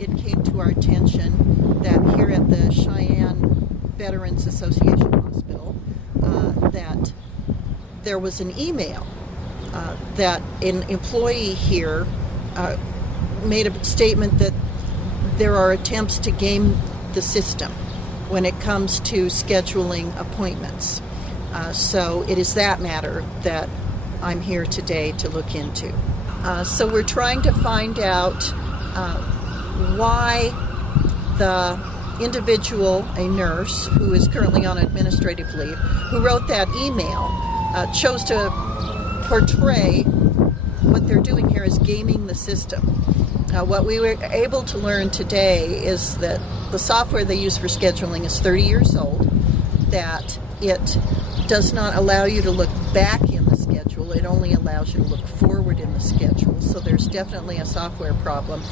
it came to our attention that here at the Cheyenne Veterans Association Hospital, that there was an email that an employee here made a statement that there are attempts to game the system when it comes to scheduling appointments. So it is that matter that I'm here today to look into. So we're trying to find out why the individual, a nurse who is currently on administrative leave, who wrote that email, chose to portray what they're doing here as gaming the system. What we were able to learn today is that the software they use for scheduling is 30 years old, that it does not allow you to look back in the schedule, it only allows you to look forward in the schedule, so there's definitely a software problem.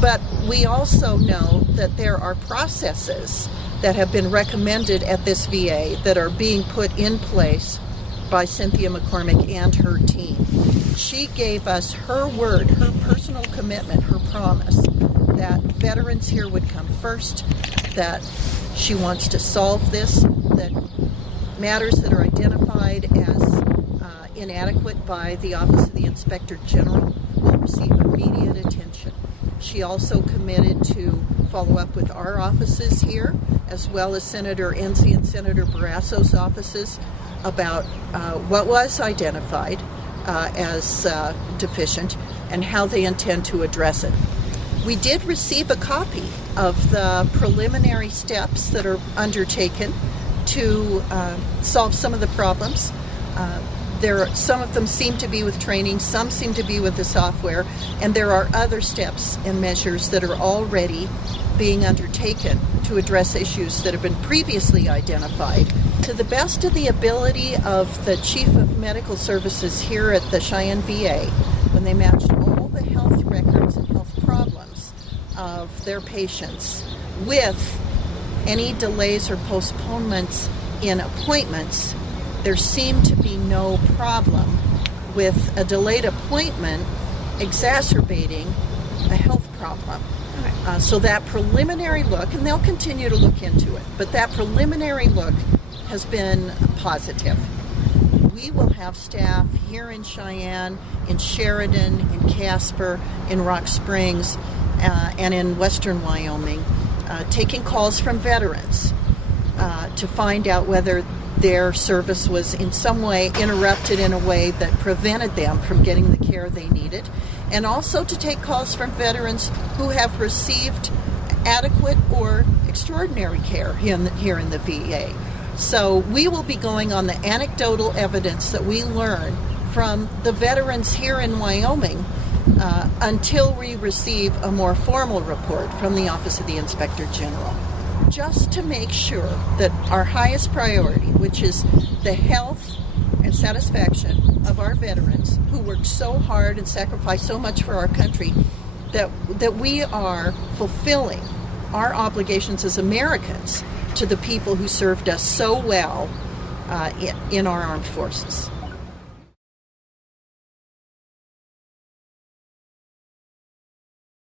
But we also know that there are processes that have been recommended at this VA that are being put in place by Cynthia McCormack and her team. She gave us her word, her personal commitment, her promise that veterans here would come first, that she wants to solve this, that matters that are identified as inadequate by the Office of the Inspector General will receive immediate attention. She also committed to follow up with our offices here, as well as Senator Enzi and Senator Barrasso's offices, about what was identified as deficient and how they intend to address it. We did receive a copy of the preliminary steps that are undertaken to solve some of the problems. Some of them seem to be with training, some seem to be with the software, and there are other steps and measures that are already being undertaken to address issues that have been previously identified. To the best of the ability of the Chief of Medical Services here at the Cheyenne VA, when they matched all the health records and health problems of their patients with any delays or postponements in appointments, there seemed to be no problem with a delayed appointment exacerbating a health problem. So that preliminary look, and they'll continue to look into it, but that preliminary look has been positive. We will have staff here in Cheyenne, in Sheridan, in Casper, in Rock Springs, and in western Wyoming, taking calls from veterans to find out whether their service was in some way interrupted in a way that prevented them from getting the care they needed, and also to take calls from veterans who have received adequate or extraordinary care here in the VA. So we will be going on the anecdotal evidence that we learn from the veterans here in Wyoming until we receive a more formal report from the Office of the Inspector General, just to make sure that our highest priority, which is the health and satisfaction of our veterans who worked so hard and sacrificed so much for our country, that we are fulfilling our obligations as Americans to the people who served us so well in our armed forces.